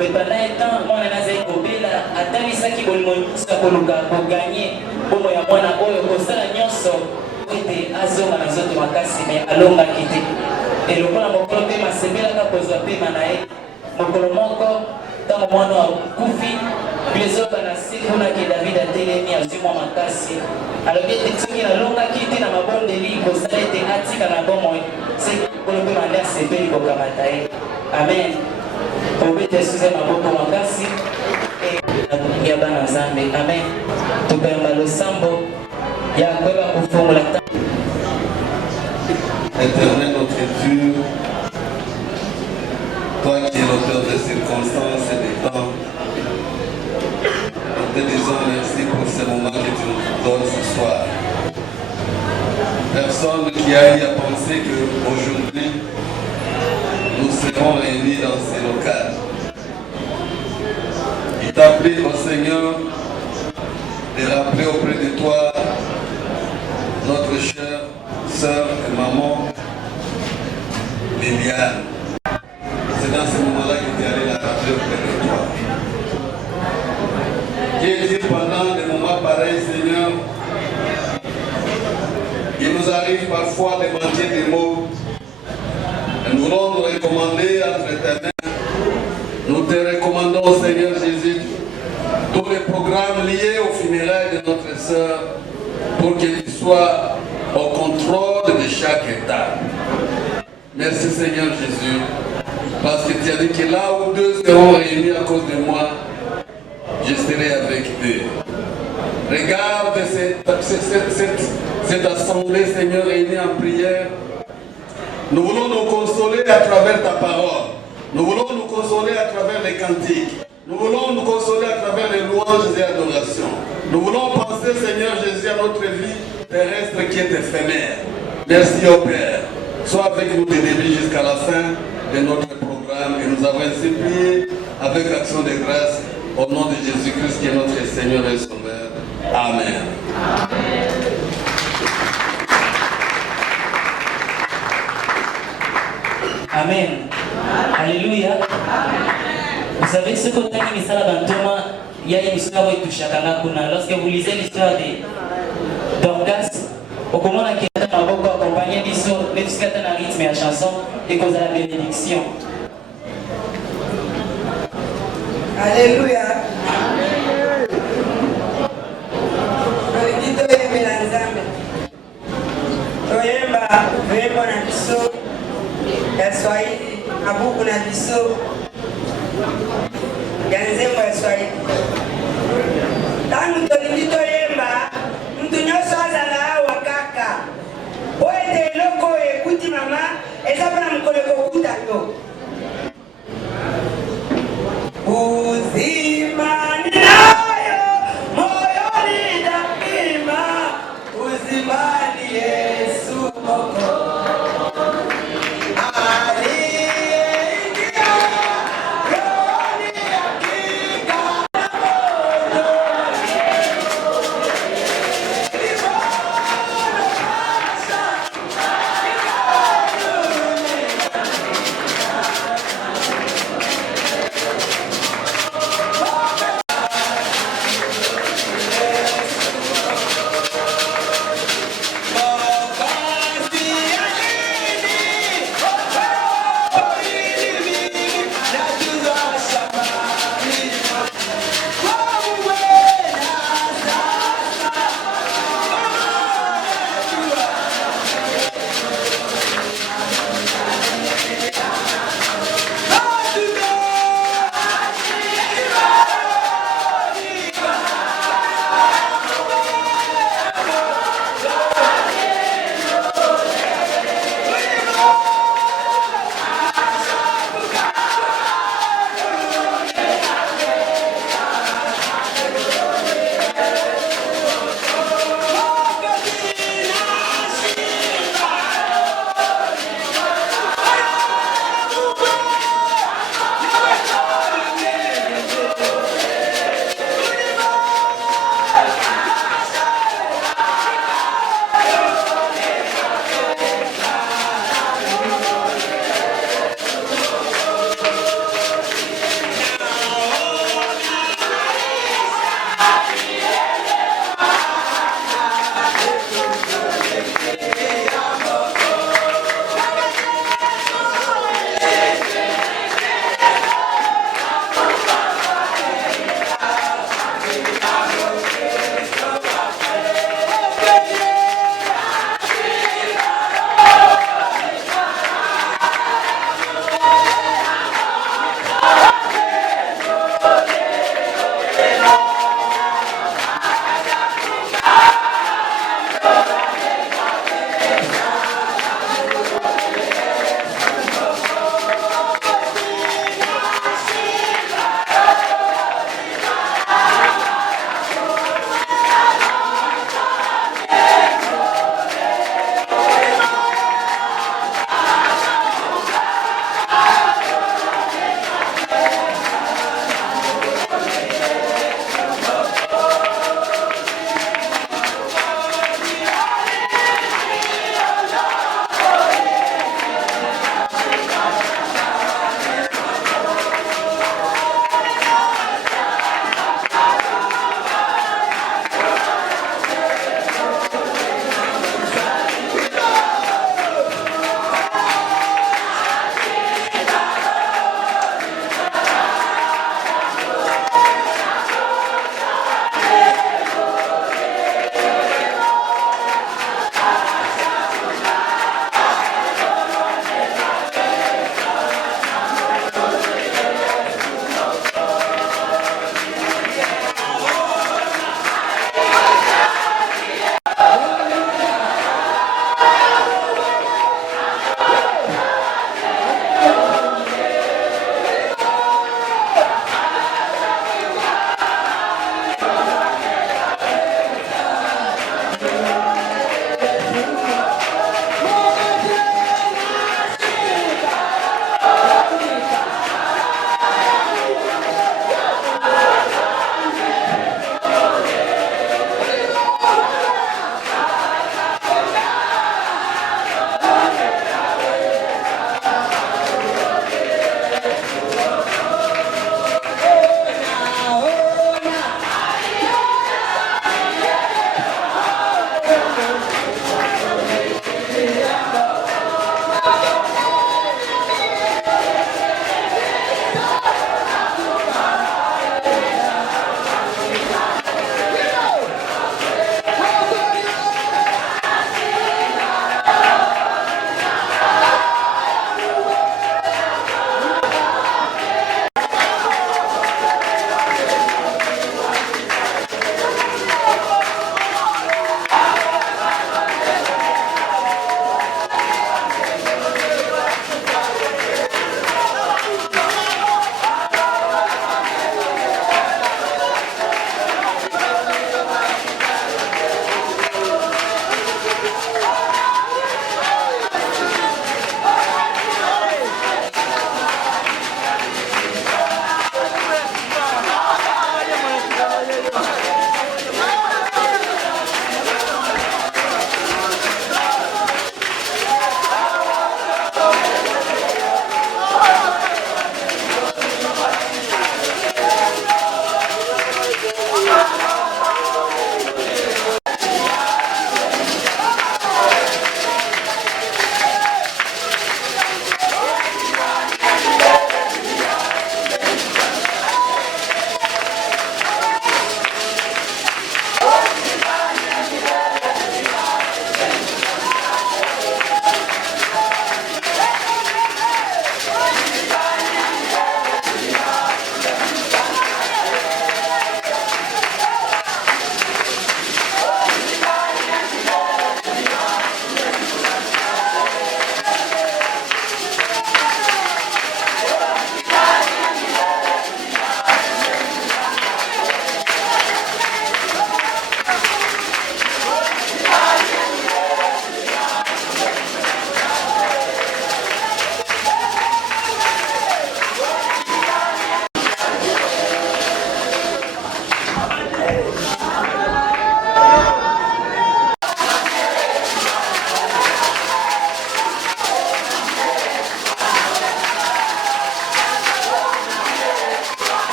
Mais pendant un temps, moi, je suis obéla, attends, ça qui veut me pour gagner, pour moi, pour ça, était azoma na zote makasi mais alonga kiti. Et le plan mokolo pe masebela ka kozwa pe manae. Mokolo moko, tango mwana wa kufi, bilezo kana siku na ki David atelemi azuma makasi. Alobi ete tsoki na longa kiti na mabondeli kozala ete atika na bomoi. C'est kolo pe manda sebeli kokamata ye. Amen. Obete suze maboko makasi. Ya bana Nzambe. Amen. Tupemba losambo ya kweba kufungula. Éternel notre Dieu, toi qui es l'auteur des circonstances et des temps, nous te disons merci pour ce moment que tu nous donnes ce soir. Personne qui a eu à penser qu'aujourd'hui, nous serons réunis dans ces locales. Il t'a pris au Seigneur de rappeler auprès de toi notre chère sœur et maman Liliane. C'est dans ce moment-là que tu es allé la rappeler auprès de toi. J'ai dit pendant des moments pareils, Seigneur, il nous arrive parfois de manquer des mots. Et nous voulons nous recommander entre tes mains. Nous te recommandons, Seigneur Jésus, tous les programmes liés au funérailles de notre sœur pour que tu sois au contrôle de chaque étape. Merci Seigneur Jésus, parce que tu as dit que là où deux seront réunis à cause de moi, je serai avec eux. Regarde cette assemblée, Seigneur, réunie en prière. Nous voulons nous consoler à travers ta parole. Nous voulons nous consoler à travers les cantiques. Nous voulons nous consoler à travers les louanges et adorations. Nous voulons penser, Seigneur Jésus, à notre vie terrestre qui est éphémère. Merci au Père. Sois avec nous du début jusqu'à la fin de notre programme. Et nous avons ainsi prié avec action de grâce au nom de Jésus-Christ qui est notre Seigneur et Sauveur. Amen. Amen. Alléluia. Vous savez ce qu'on a dit, il y a une histoire qui touche à Kanakuna. Lorsque vous lisez l'histoire de Dorcas, au moment où il y a beaucoup accompagné l'histoire, les discutants à rythme et à chanson, et cause à la bénédiction. Alléluia. Ya Swahili, abuku na biso ya nzembo ya Swahili. Tangu tolingi toyemba, mtu nyonso azala awa kaka. Oete eloko ekuti mama, eza mpona mokolo ekokuta yo. Uzima ninayo, moyoni napima, uzima ni Yesu moko.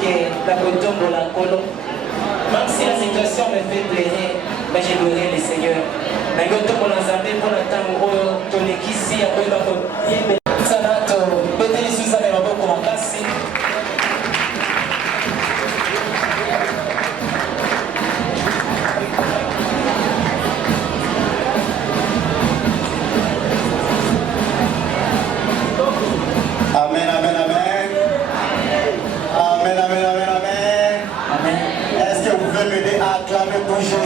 que la kotombola kolo. Même si la situation me fait pleurer, mais je louerai le Seigneur. Na kotombola nzambe pour la tango oyo tolekisi ya koyeba ko yembe sana to beteli suza na maboko makasi. Amen, amen, amen. Amen, amen, amen, amen. Amen. Est-ce que vous pouvez m'aider à acclamer pour Jésus?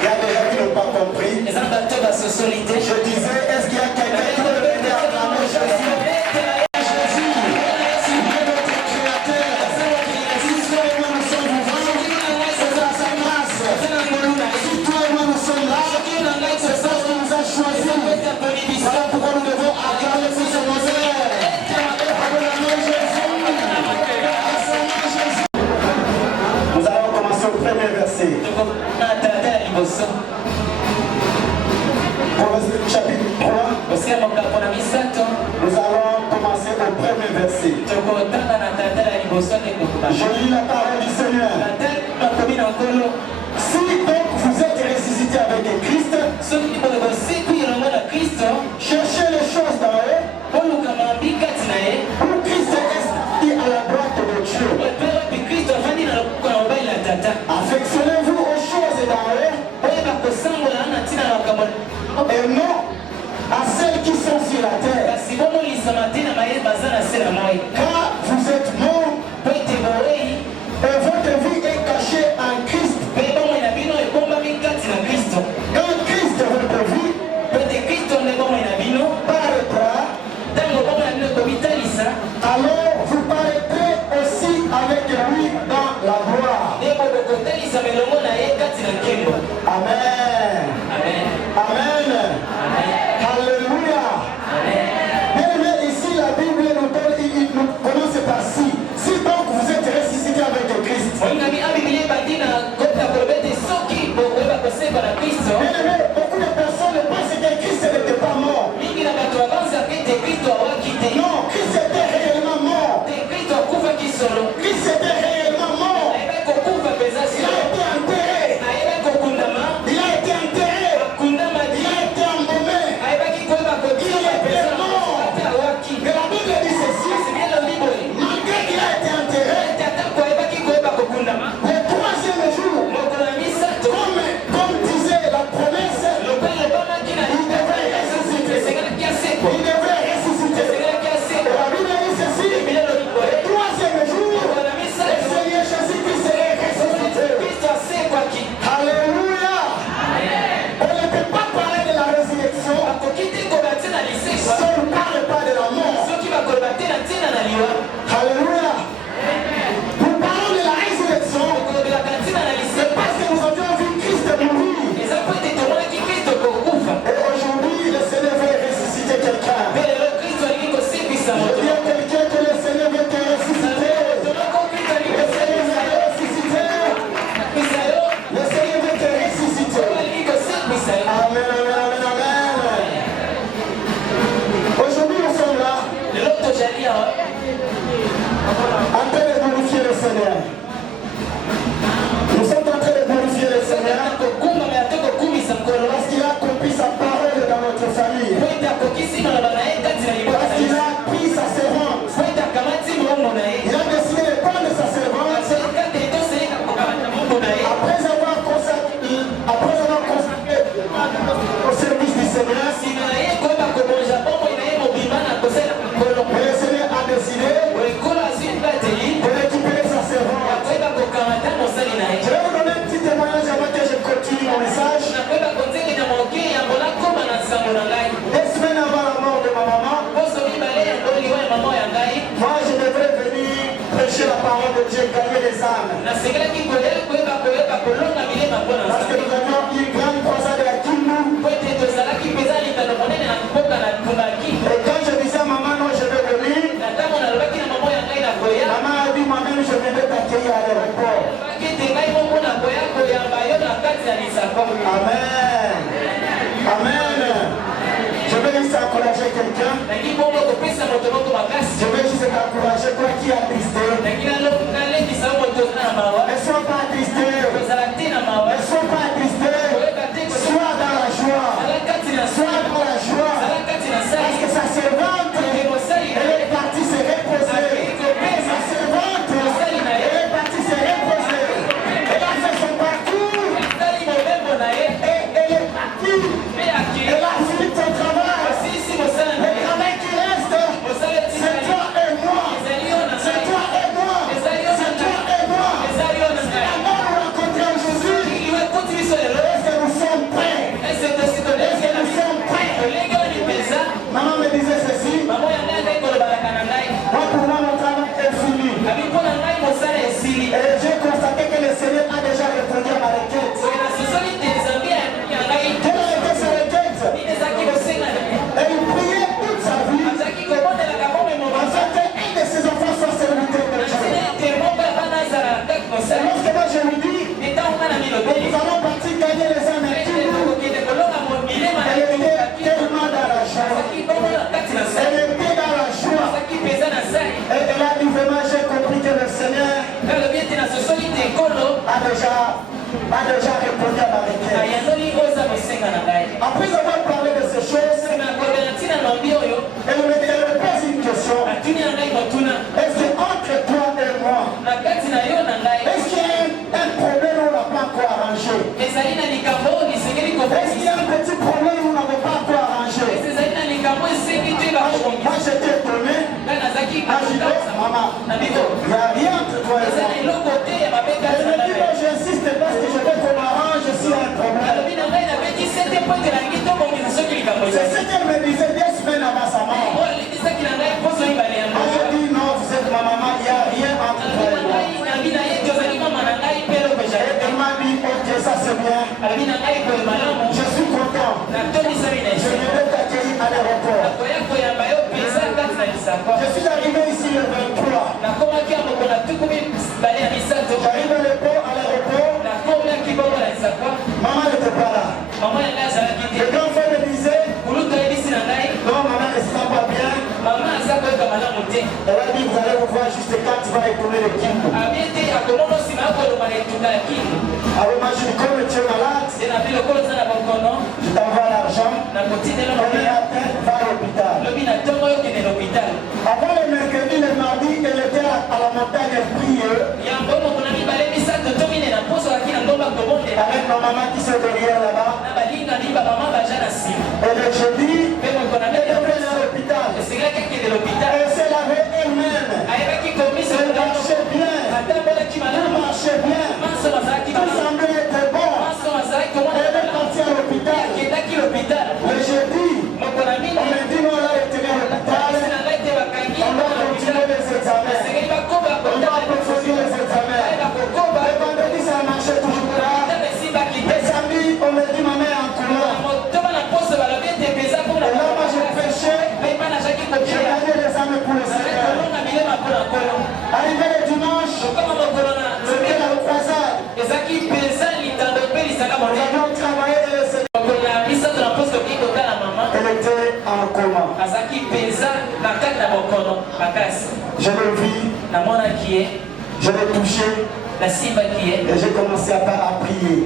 Il y a des gens qui n'ont pas compris. Je disais, est-ce qu'il y a quelqu'un qui peut m'aider à acclamer Jésus? Voilà pourquoi nous devons acclamer pour ce Moselle. Nous allons commencer au premier verset. Proverbe chapitre 3. Nous allons commencer au premier verset. Je lis la parole du Seigneur. Si donc vous êtes ressuscité avec Christ, cherchez les choses d'en haut, où Christ est assis à la droite de Dieu. Affectionnez-vous aux choses d'en haut et non à celles qui sont sur la terre. Car vous êtes morts et votre vie est cachée en Christ. Quand Christ, votre vie, paraîtra, alors vous paraîtrez aussi avec lui dans la gloire. Amen. Amen. Alléluia. Mais ici, la Bible nous commence par si. Si donc vous êtes ressuscité avec Christ. Beaucoup de personnes pensent que Christ n'était pas mort. Non, Christ était réellement mort. Christ était réellement mort. Il a été enterré. Il a été enterré. Il a été embaumé. Il était mort. Mais la Bible dit ceci. Malgré qu'il a été enterré, le troisième jour, comme disait la promesse, il devrait ressusciter. Il devrait ressusciter. La Bible dit ceci. Le troisième jour, le Seigneur Jésus-Christ serait ressuscité. Alléluia. On ne peut pas parler de la résurrection si on ne parle pas de la mort. Alléluia. Nous parlons de la résurrection. C'est parce que nous avions vu Christ mourir. Et aujourd'hui, le Seigneur veut ressusciter quelqu'un. Je dis à quelqu'un que le Seigneur veut te ressusciter. Le Seigneur veut te ressusciter. Le Seigneur veut te ressusciter. Amen, amen, amen, amen. Aujourd'hui, nous sommes là en train de glorifier le Seigneur. Nous sommes en train de glorifier le Seigneur parce qu'il a accompli sa parole dans notre famille. Parce qu'il a pris sa servante. Il a décidé de prendre sa servante après avoir consacré au service du Seigneur. Mais le Seigneur a décidé de récupérer sa servante. Je vais vous donner un petit témoignage avant que je continue mon message. 2 semaines avant la mort de ma maman, moi je devrais venir prêcher la parole de Dieu, gagner les âmes. Parce que nous avions une grande croisade à Kindu. Et quand je disais à maman non, je vais venir, maman a dit moi-même je viendrai t'accueillir à l'aéroport. Amen. Amen. Je vais quelqu'un. Je vais juste t'encourager, toi qui es attristé. Ne sois pas attristé. Ne sois pas attristé. Sois dans la joie. Sois dans la joie. Parce que sa servante, elle est partie se reposer. Sa servante, elle est partie se reposer. Elle a fait son parcours. Et elle est partie. Elle a fini son travail. Le travail qui reste, c'est toi et moi. C'est toi et moi. C'est toi et moi. C'est la mort où rencontrer Jésus. Est-ce que nous sommes prêts? Est-ce que nous sommes prêts? Maman me disait ceci. Moi, pour moi, mon travail est fini. Et j'ai constaté que le Seigneur a déjà répondu à ma requête. Quelle a été sa requête? Et il priait toute sa vie afin qu'un de ses enfants soit serviteur de Dieu. Et lorsque moi je lui dis, nous allons partir gagner les âmes elle était tellement dans la joie. Elle était dans la joie. Et elle a dit vraiment, j'ai compris que le Seigneur a déjà répondu à ma requête. Après avoir parlé de ces choses, elle me pose une question. Est-ce que entre toi et moi, est-ce qu'il y a un problème où on n'a pas encore arrangé? Est-ce qu'il y a un petit problème où on n'avait pas encore arrangé? Moi j'étais étonné. Maman, il n'y a rien entre toi et moi. Elle me dit, moi j'insiste parce que je veux qu'on arrange s'il y a un problème. C'est ce qu'elle me disait 2 semaines avant sa mort. Moi je dis non, vous êtes ma maman, il n'y a rien entre toi et moi. Elle m'a dit, ok, ça c'est bien. Je suis content. Je vais t'accueillir à l'aéroport. Je suis arrivé ici le 23. J'arrive à l'aéroport. Maman n'était pas là. Le grand frère me disait, non, maman ne se sent pas bien. Elle a dit, vous allez vous voir juste quand tu vas retourner le Kingo. Alors moi je dis, comme tu es malade, je t'envoie l'argent. Demain matin, va à l'hôpital. Avant le mercredi, le mardi, elle était à la montagne prier. Avec ma maman qui se derrière là-bas. Et le jeudi, elle est venue à l'hôpital. Elle s'est lavée elle-même. Elle marchait bien. Elle marchait bien. Tout semblait être bon. Elle est partie à l'hôpital. Le jeudi, on m'a dit non, elle a été à l'hôpital. On va continuer les examens. On va approfondir les examens. Le vendredi, ça marchait toujours pas. Le samedi, on me dit ma mère en couleur. Et là, moi, je prêchais. Je gagnais les âmes pour le Seigneur. Arrivé le dimanche, c'était la croisade. Nous avions travaillé et le Seigneur. Elle était en coma. Je l'ai vu. Je l'ai touché. Et j'ai commencé à prier.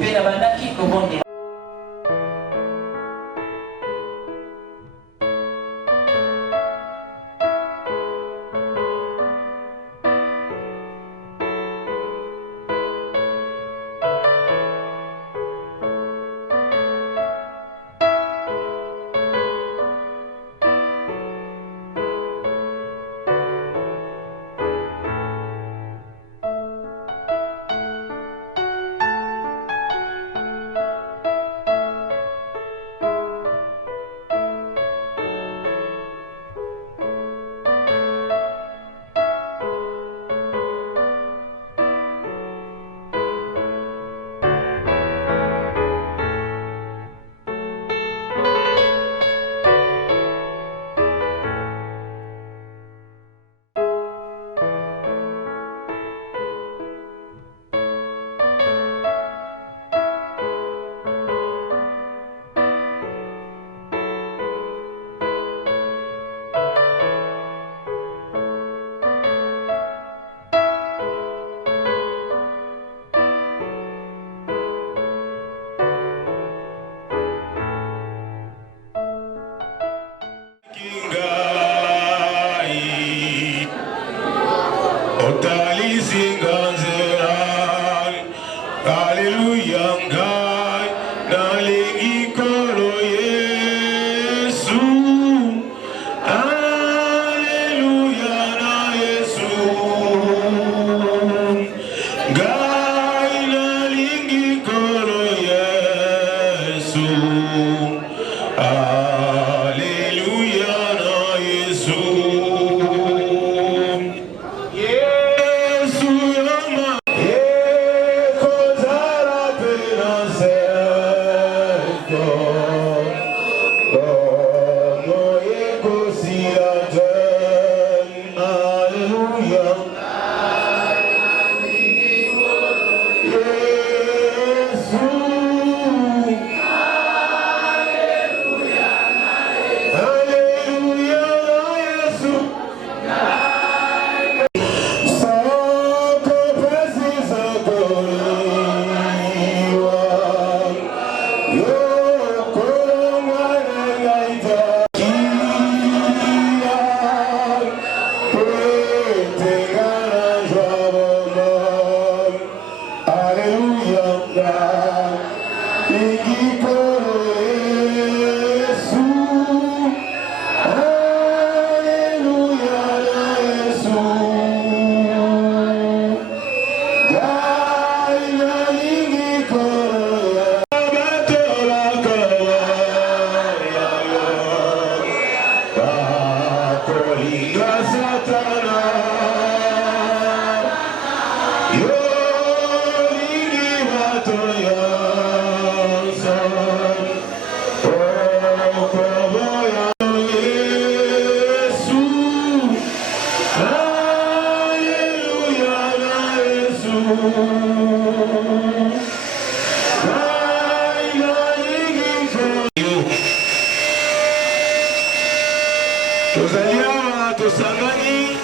Toliawa tosangani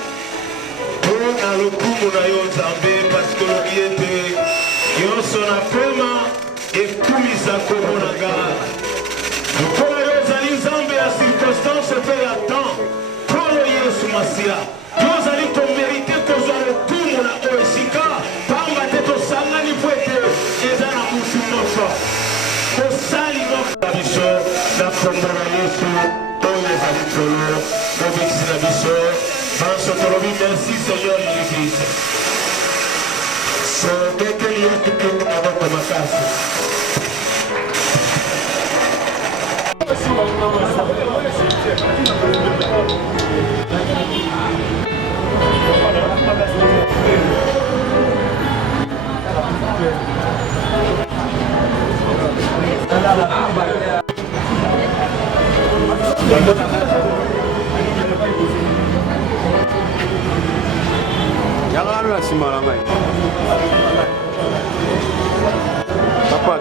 na lokumu na yo Nzambe parce que l'oriente yonso na pema ekumisa komona nga lokola yo ozali Nzambe ya circonstance pe ya temps polo Yesu Masia yo ozali komérite kozwa lokumu na oyo esika pamba te tosangani po ete eza na mutu nyonso kosali moko na biso na kombo na Yesu oyo ezali tolo mobikisi na biso merci Seigneur Jésus-Christ. So que yo te tengo a boca macasa. Jangan lah sembarangan. Apa?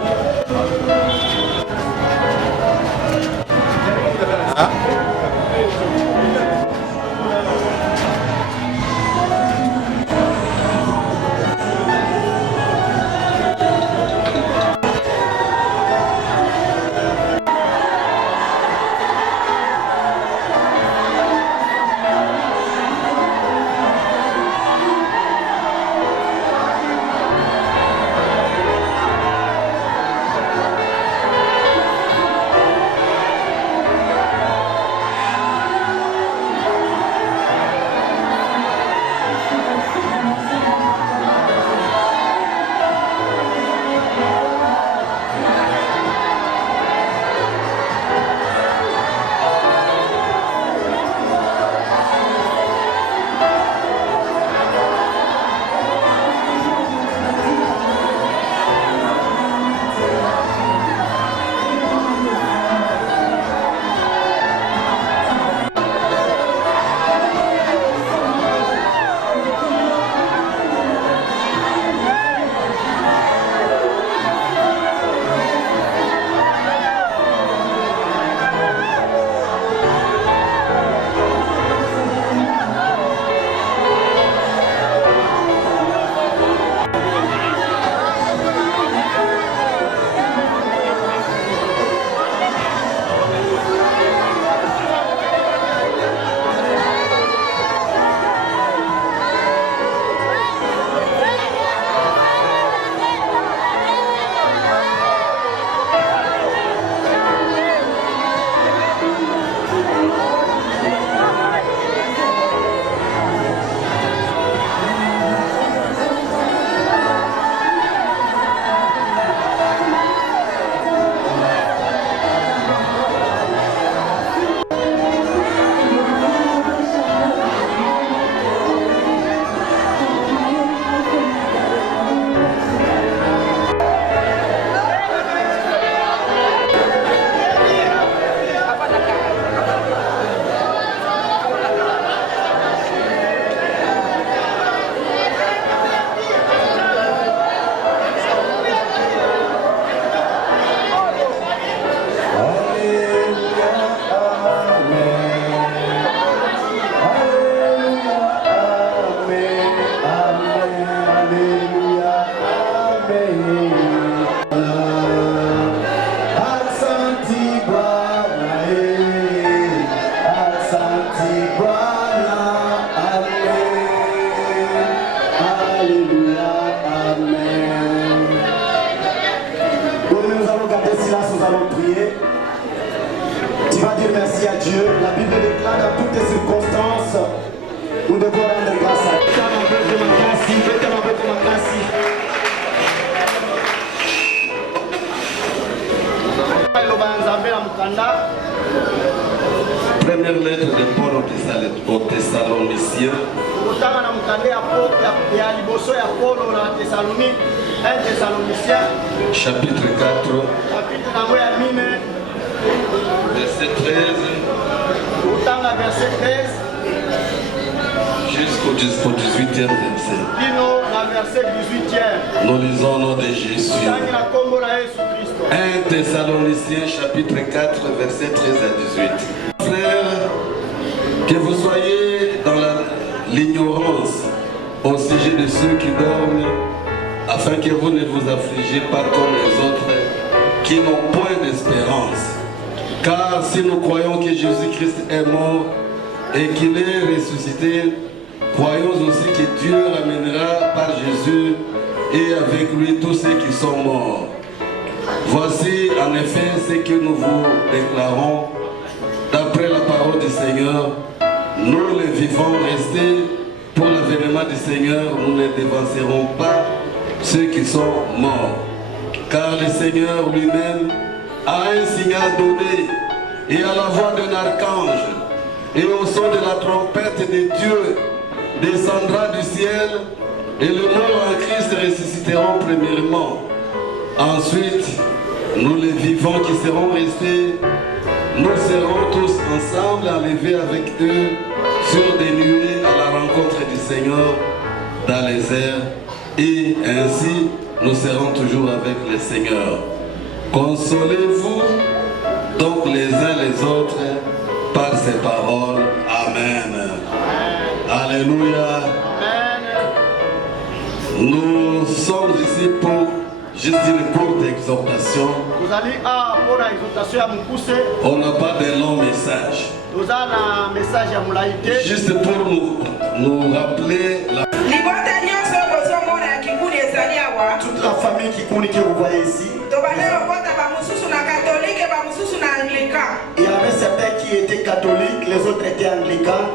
Première lettre de Paul aux Thessaloniciens. Chapitre 4. Verset 13. Jusqu'au 18e verset. Nous lisons au nom de Jésus. 1 Thessaloniciens chapitre 4 verset 13 à 18. Frères, que Que vous soyez dans l'ignorance au sujet de ceux qui dorment, afin que vous ne vous affligez pas comme les autres qui n'ont point d'espérance. Car si nous croyons que Jésus-Christ est mort et qu'il est ressuscité, croyons aussi que Dieu ramènera par Jésus et avec lui tous ceux qui sont morts. Voici en effet ce que nous vous déclarons. D'après la parole du Seigneur, nous les vivants restés pour l'avènement du Seigneur, nous ne dévancerons pas ceux qui sont morts. Car le Seigneur lui-même a un signal donné, et à la voix d'un archange, et au son de la trompette de Dieu, descendra du ciel, et les morts en Christ ressusciteront premièrement. Ensuite, nous les vivants qui serons restés, nous serons tous ensemble enlevés avec eux sur des nuées à la rencontre du Seigneur dans les airs, et ainsi nous serons toujours avec le Seigneur. Consolez-vous donc les uns les autres par ces paroles. Amen. Alléluia. Nous sommes ici pour juste une courte exhortation. On n'a pas de long message. Juste pour nous rappeler toute la famille qui connaît que vous voyez ici. Il y avait certains qui étaient catholiques, les autres étaient anglicans.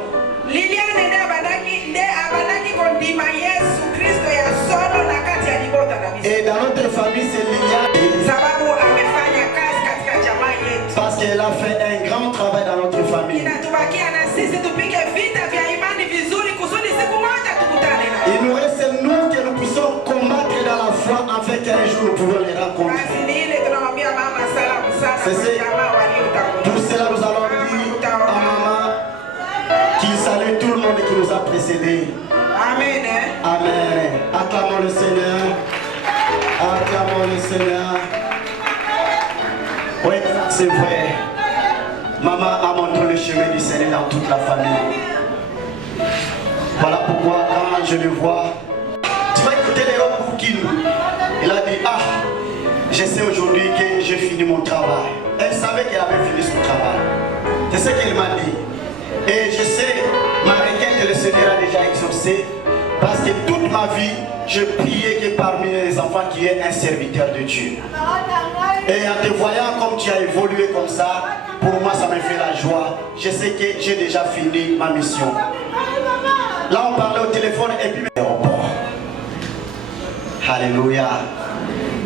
Et dans notre famille, c'est Liliane. Parce qu'elle a fait un grand travail dans notre famille. Il nous reste nous que nous puissions combattre dans la foi afin qu'un jour nous pouvons les rencontrer. Pour cela, nous allons dire à maman qu'il salue tout le monde qui nous a précédés. Amen. Amen. Acclamons le Seigneur. Acclamons le Seigneur. Oui, c'est vrai. Maman a montré le chemin du Seigneur dans toute la famille. Voilà pourquoi quand je le vois, tu vas écouter les rocs pour il a dit, ah, je sais aujourd'hui que j'ai fini mon travail. Elle savait qu'elle avait fini son travail. C'est ce qu'elle m'a dit. Et je sais, ma requête, le Seigneur a déjà exaucé. Parce que toute ma vie, je priais que parmi les enfants qu'il y ait un serviteur de Dieu. Et en te voyant comme tu as évolué comme ça, pour moi ça me fait la joie. Je sais que j'ai déjà fini ma mission. Là on parlait au téléphone et puis l'aéroport. Alléluia.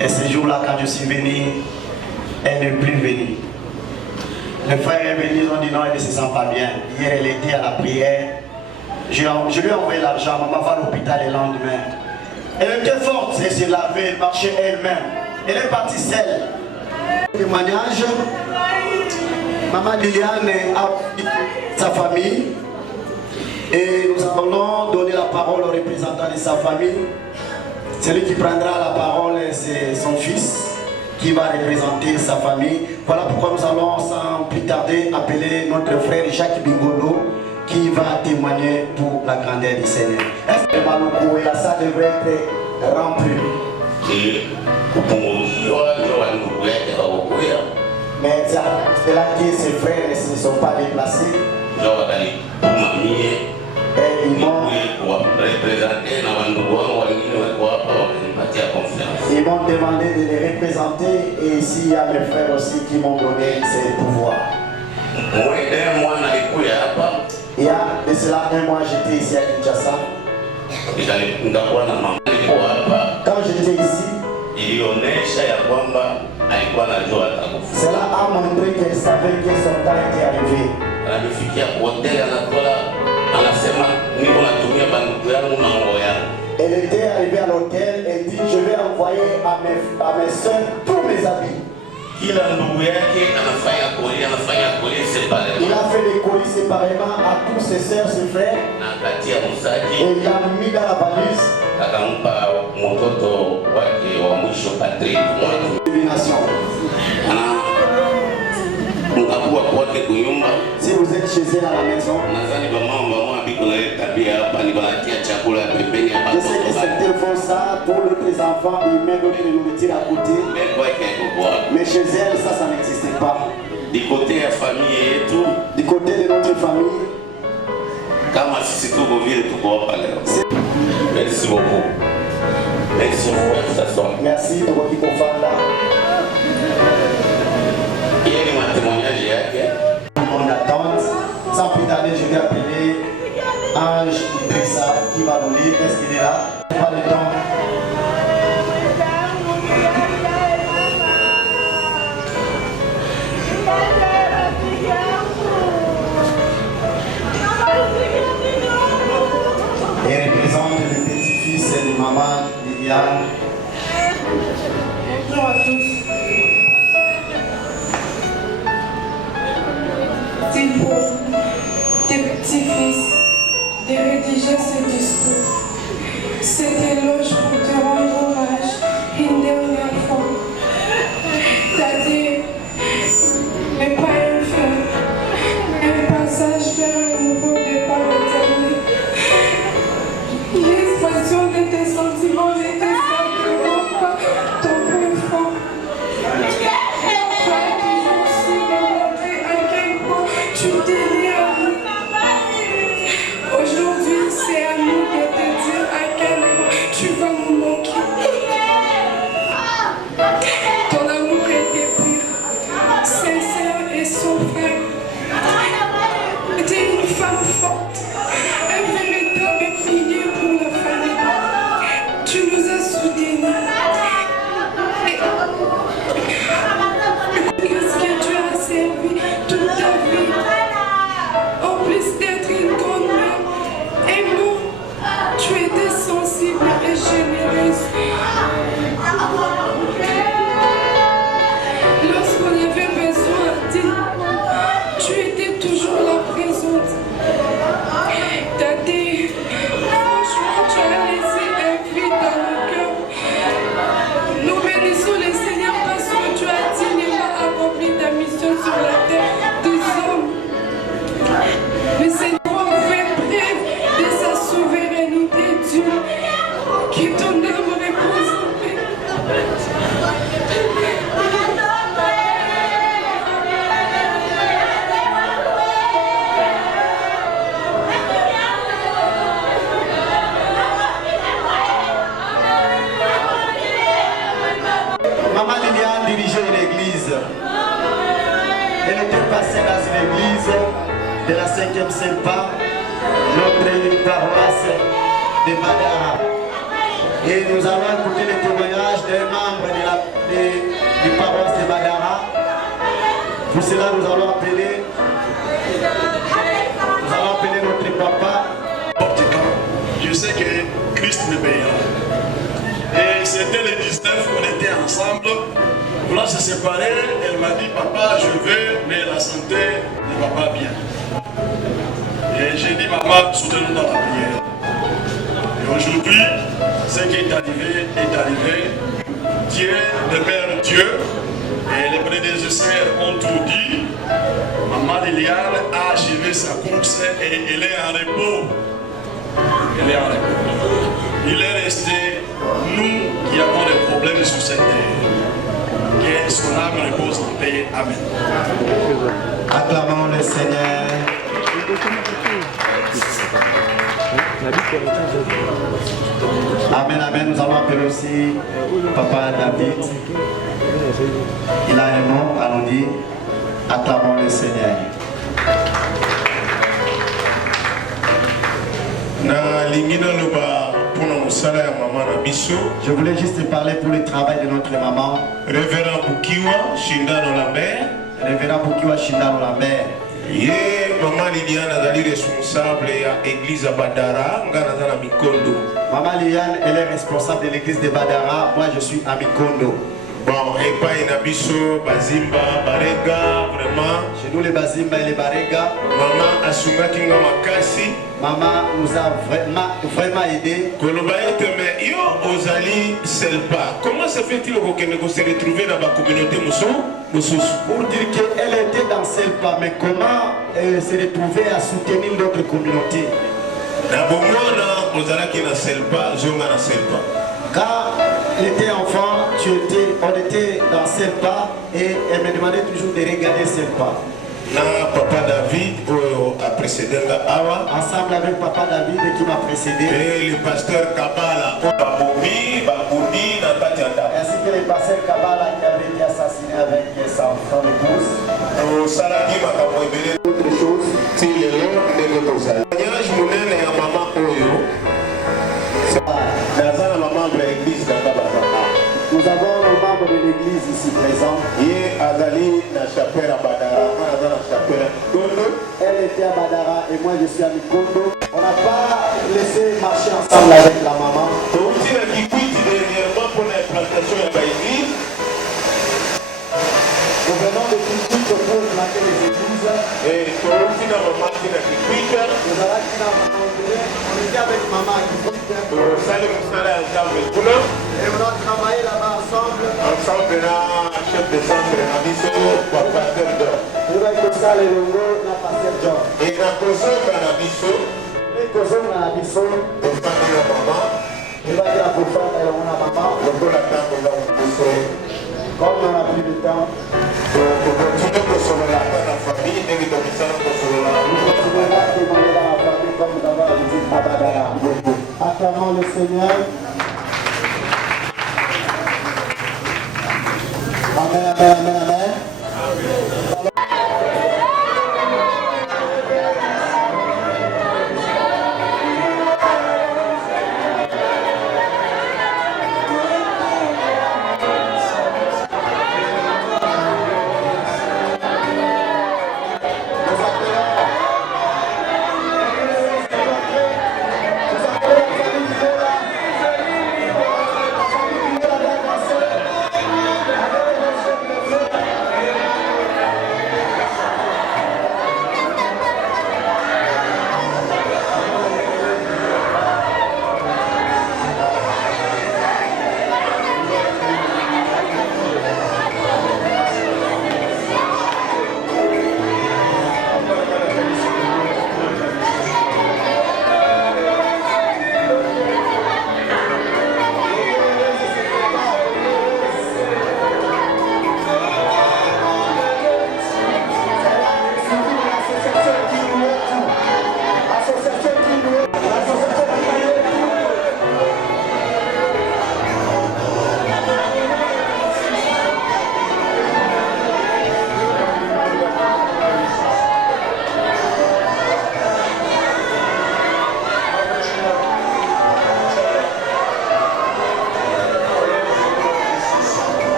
Et ce jour-là quand je suis venu, elle n'est plus venue. Les frères est venu, ils ont dit non, elle ne se sent pas bien. Hier elle était à la prière. Je lui ai envoyé l'argent, maman va à l'hôpital le lendemain. Elle était forte, elle se lavait, elle marchait elle-même. Elle est partie seule. Témoignage, maman Liliane a sa famille. Et nous allons donner la parole au représentant de sa famille. Celui qui prendra la parole, c'est son fils qui va représenter sa famille. Voilà pourquoi nous allons sans plus tarder appeler notre frère Jacques Bingono qui va témoigner pour la grandeur du Seigneur. Est-ce que Maloukou et la salle devrait être remplie? Mais c'est là que ses frères ne se sont pas déplacés. Et ils m'ont demandé de les représenter. Et ici il y a mes frères aussi qui m'ont donné ces pouvoirs. Il y a de cela un mois, j'étais ici à Kinshasa. Quand j'étais ici, cela a montré qu'elle savait que son temps était arrivé. Elle était arrivée à l'hôtel et dit je vais envoyer à mes soeurs tous mes habits. Il a fait des colis séparément à tous ses soeurs, ses frères. Et il a mis dans la valise. Divination. Si vous êtes chez elle à la maison, je sais que certains font ça pour les enfants, ils mettent de la nourriture à côté. Mais chez elle, ça n'existe pas. Du côté de la famille et tout. Du côté de notre famille. Merci beaucoup. Merci beaucoup. Merci pour votre confort. On attend. Sans plus tarder, je vais appeler Ange Idrissa qui va nous lire. Est-ce qu'il est là? Pas de temps. Et représente le petit-fils de maman Liliane. Bonjour à tous. C'est beau, tes petits-fils, de rédiger ce discours. Cet éloge pour te rendre hommage une dernière fois. T'as dit, mais pas une fin, mais un passage vers un nouveau départ éternel. L'expression de tes sentiments n'était simplement pas ton plus fort. Tu as toujours su me montrer à quel point tu t'es à nous. Aujourd'hui, c'est à nous de te dire à quel point tu vas nous manquer. Ton amour était pur, sincère et sans frein. Tu étais une femme forte, un véritable pilier pour la famille. Tu nous as soudés. Qu'est-ce que tu as servi toute ta vie? En plus d'être une grande mère, aimant, tu étais sensible et généreuse. Lorsqu'on avait besoin d'elle, tu étais toujours là présente. Tati, franchement, tu as laissé un vide dans le cœur. Nous bénissons le Seigneur parce que tu as dignement accompli ta mission sur la terre des hommes. Le Seigneur fait preuve de sa souveraineté, Dieu, qui ton âme repose en paix. Maman Liliane dirigeait une église. Elle était passée dans une église de la 5e Saint-Pas, notre paroisse de Badara. Et nous allons écouter le témoignage d'un membre du paroisse de Badara. Pour cela, nous allons appeler notre papa. Je sais que Christ me payera. Et c'était le 19 qu'on était ensemble. On se séparés. Elle m'a dit, papa, je veux, mais la santé ne va pas bien. Et j'ai dit, maman, soutenons dans la prière. Et aujourd'hui, ce qui est arrivé est arrivé. Dieu demeure Dieu. Et les prédécesseurs ont tout dit. Maman Liliane a achevé sa course et elle est en repos. Elle est en repos. Il est resté nous qui avons des problèmes sur cette terre. Que son âme repose en paix. Amen. Acclamons le Seigneur. Amen, amen. Nous allons appeler aussi Papa David. Il a un nom à nous dire. Acclamons le Seigneur. Je voulais juste parler pour le travail de notre maman. Révérend Bukiwa Shindano Lambert. Révérend Bukiwa Shindano Lambert. Ye maman Liliane azali responsable ya église à Badara, ngana zana Mikondo. Maman Liliane, elle est responsable de l'église de Badara. Moi, je suis à Mikondo. Bon, et pas une abisso, Bazimba, Barega, vraiment. Chez nous, les Bazimba et les Barega. Maman Asunga Kinga Makasi. Maman nous a vraiment aidé. Kolobaete, mais yo, Ozali, Selpa. Comment se fait-il qu'on se retrouve dans la communauté Moussou? Pour dire qu'elle était dans Selpa, mais comment se retrouver à soutenir notre communauté? Quand j'étais enfant, on était dans Selpa et elle me demandait toujours de regarder Selpa. Papa David a précédé Awa. Ensemble avec Papa David qui m'a précédé. Et le pasteur Kabala. Ainsi que le pasteur Kabala qui avait été assassiné avec sa femme épouse. Autre chose. Nous avons nos membres de l'église ici présents. Elle était à Badara et moi je suis à Mikondo. On n'a pas laissé marcher ensemble avec la maman. Nous venons de Kikwit pour planter les églises. Nous allons on était avec maman à Kikwit. Et on a travaillé là-bas ensemble. Chef de centre, Nous allons faire ça les longos, la pasteur John. et la Kosovo na biso, Et Kosovo na biso. tofandi na mama, Il va dire à Kofa et on a maman. lokola ntango eza mobuso, Comme on a plus de temps, tokontinue kosolola ata na famille ndenge tokisana kosolola na nous continuerons à demander dans la famille comme nous avons l'habitude à Badara. Acclamons le Seigneur. Amen, amen, amen, amen.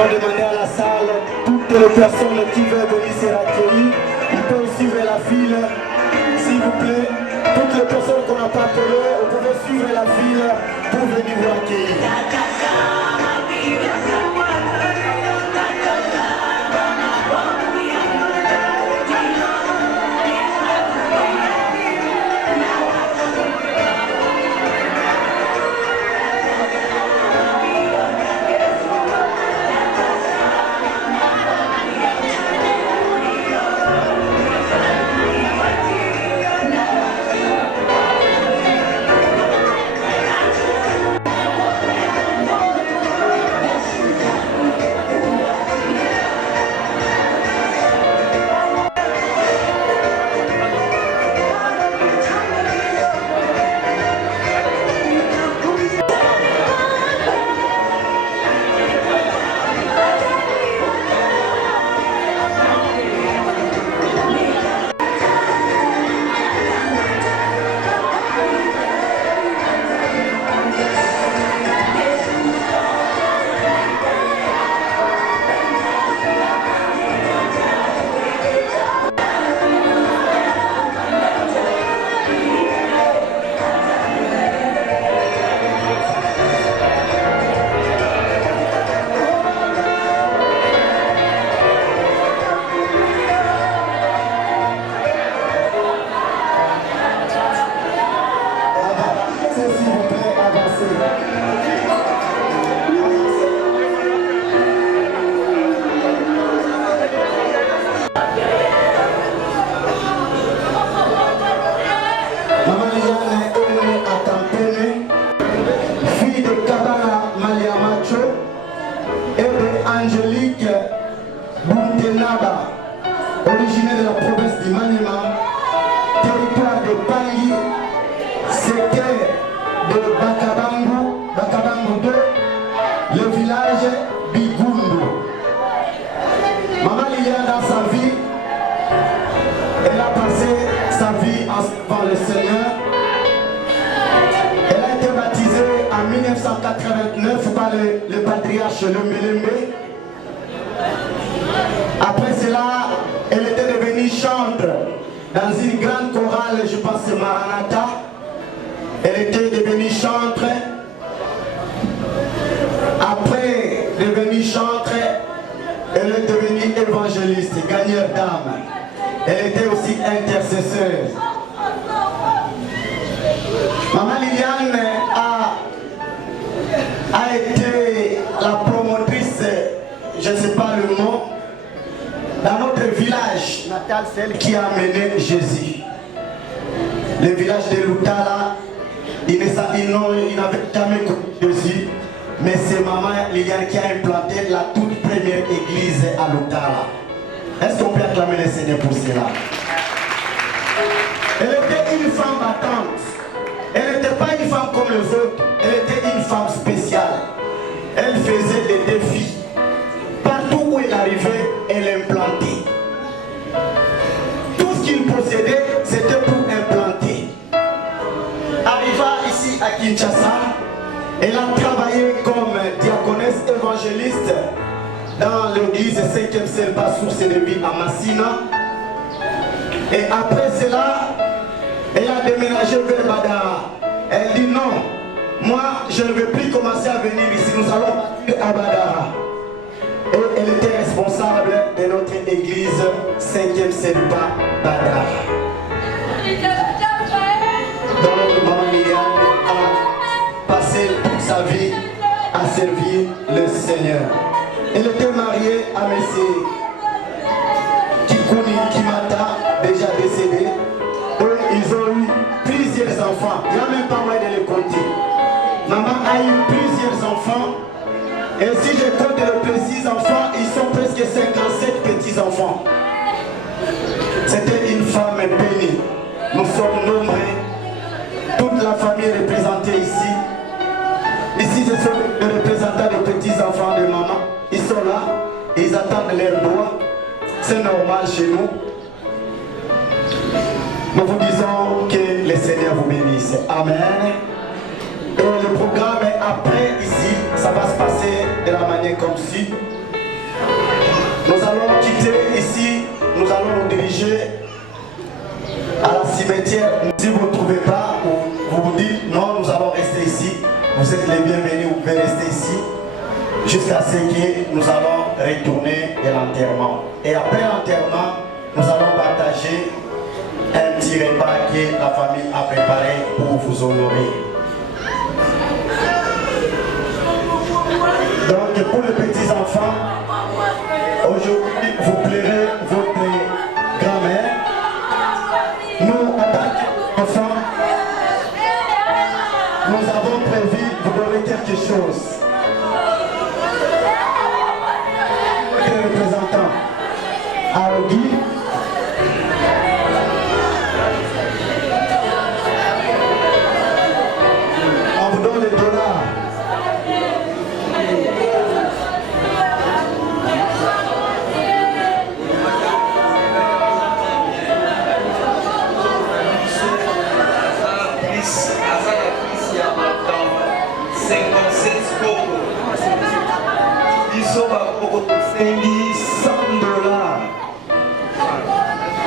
allons demander à la salle, toutes les personnes qui veulent venir se accueillir, ils peuvent suivre la file, s'il vous plaît. Toutes les personnes qu'on n'a pas appelées, vous pouvez suivre la file pour venir vous accueillir. Originaire de la province de Maniema, territoire de Pali, secteur de Bakabango 2, le village Bigundo. Maman Liliane, dans sa vie, elle a passé sa vie en servant le Seigneur. Elle a été baptisée en 1989 par le patriarche Lembelembe. Après cela, elle était devenue chantre dans une grande chorale, je pense Maranatha. Elle était devenue chantre. Après devenue chantre, elle est devenue évangéliste, gagneur d'âme. Elle était aussi intercesseuse. Maman Liliane a été la promotrice, je ne sais pas le mot, dans notre village natal, celle qui a amené Jésus. Le village de Lutala, ils n'avaient jamais connu Jésus, mais c'est maman Liliane qui a implanté la toute première église à Lutala. Est-ce qu'on peut acclamer le Seigneur pour cela? Elle était une femme battante. Elle n'était pas une femme comme les autres, elle était une femme spéciale. Elle faisait des défis. Partout où elle arrivait, elle implantait. Tout ce qu'il possédait, c'était pour implanter. Arriva ici à Kinshasa, elle a travaillé comme diaconesse évangéliste dans l'église 5e Selba Source de Vie à Massina. Et après cela, elle a déménagé vers Badara. Elle dit non, moi je ne vais plus commencer à venir ici, nous allons partir à Badara. Et elle était responsable de notre église 5e Selba Badara. Donc maman Liliane a passé toute sa vie à servir le Seigneur. Elle était mariée à Messie Kikuni Kimata, déjà décédé. Eux, ils ont eu plusieurs enfants. Il n'y a même pas moyen de les compter. Maman a eu plusieurs enfants. Et si je compte les petits enfants, ils sont presque 57 petits enfants. C'était une femme bénie. Nous sommes nombreux. Toute la famille est représentée ici. Ici, ce sont les représentants des petits enfants de maman. Ils sont là. Ils attendent leur droit. C'est normal chez nous. Nous vous disons que le Seigneur vous bénisse. Amen. Et le programme après ici, ça va se passer de la manière comme ci. quitter ici, nous allons nous diriger à la cimetière. Si vous ne trouvez pas, vous vous dites non, nous allons rester ici. Vous êtes les bienvenus, vous pouvez rester ici jusqu'à ce que nous allons retourner de l'enterrement. Et après l'enterrement, nous allons partager un petit repas que la famille a préparé pour vous honorer. Donc pour les petits enfants, aujourd'hui vous plairez votre grand-mère. Nous, en tant qu'enfants, nous avons prévu de vous donner quelque chose. Le représentant Aogi. On vous donne les dollars.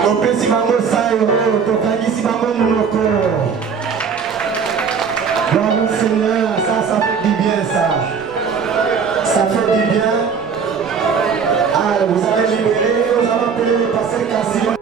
Opesi bango 100 €, tokangisi bango monoko. Bravo Seigneur, ça fait du bien ça. Ça fait du bien. Ah, vous avez libéré, vous avez appelé le pasteur Cassim.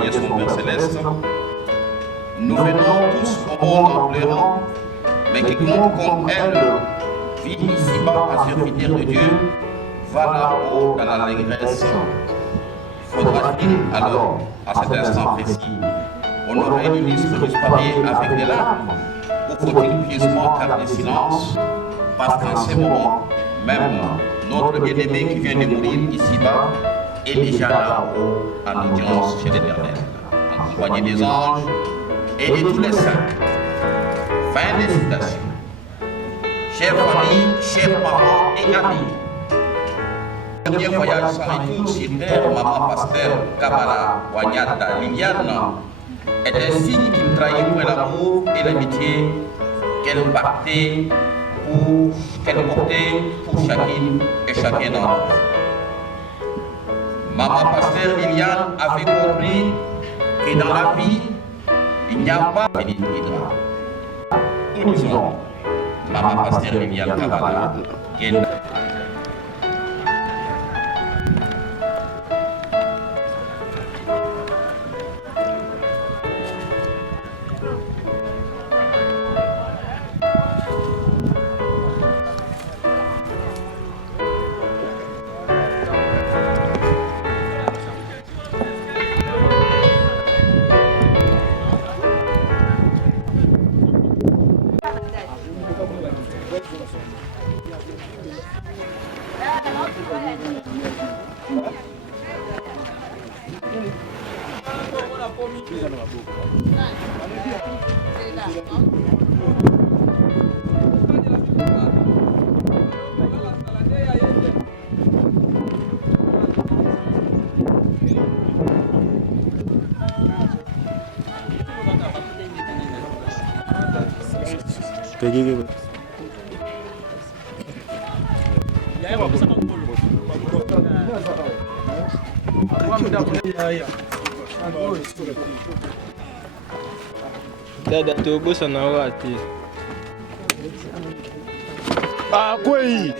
Dire son Père Céleste, nous venons tous au monde en pleurant, mais quiconque comme elle vit ici-bas à serviteur de Dieu, va là-haut dans l'allégresse. Faudra-t-il alors, à cet instant précis, honorer l'illustre papier avec des larmes, ou faut-il pieusement garder silence, parce qu'en ce moment, Même notre bien-aimé qui vient de mourir ici-bas est déjà là-haut en audience chez l'Éternel, en compagnie des anges et de tous les saints. Fin des citations. Chers familles, chers parents et amis, dernier voyage sans retour sur terre, maman pasteur Kabala Wanyata Liliane est un signe qui me trahit pour l'amour et l'amitié qu'elle portait pour chacune et chacun d'entre nous. Maman pasteur Liliane avait compris que dans la vie, il n'y a pas de Hydra. Nous disons, maman pasteur Liliane Kabala, qu'elle dada tobosa na wati kwei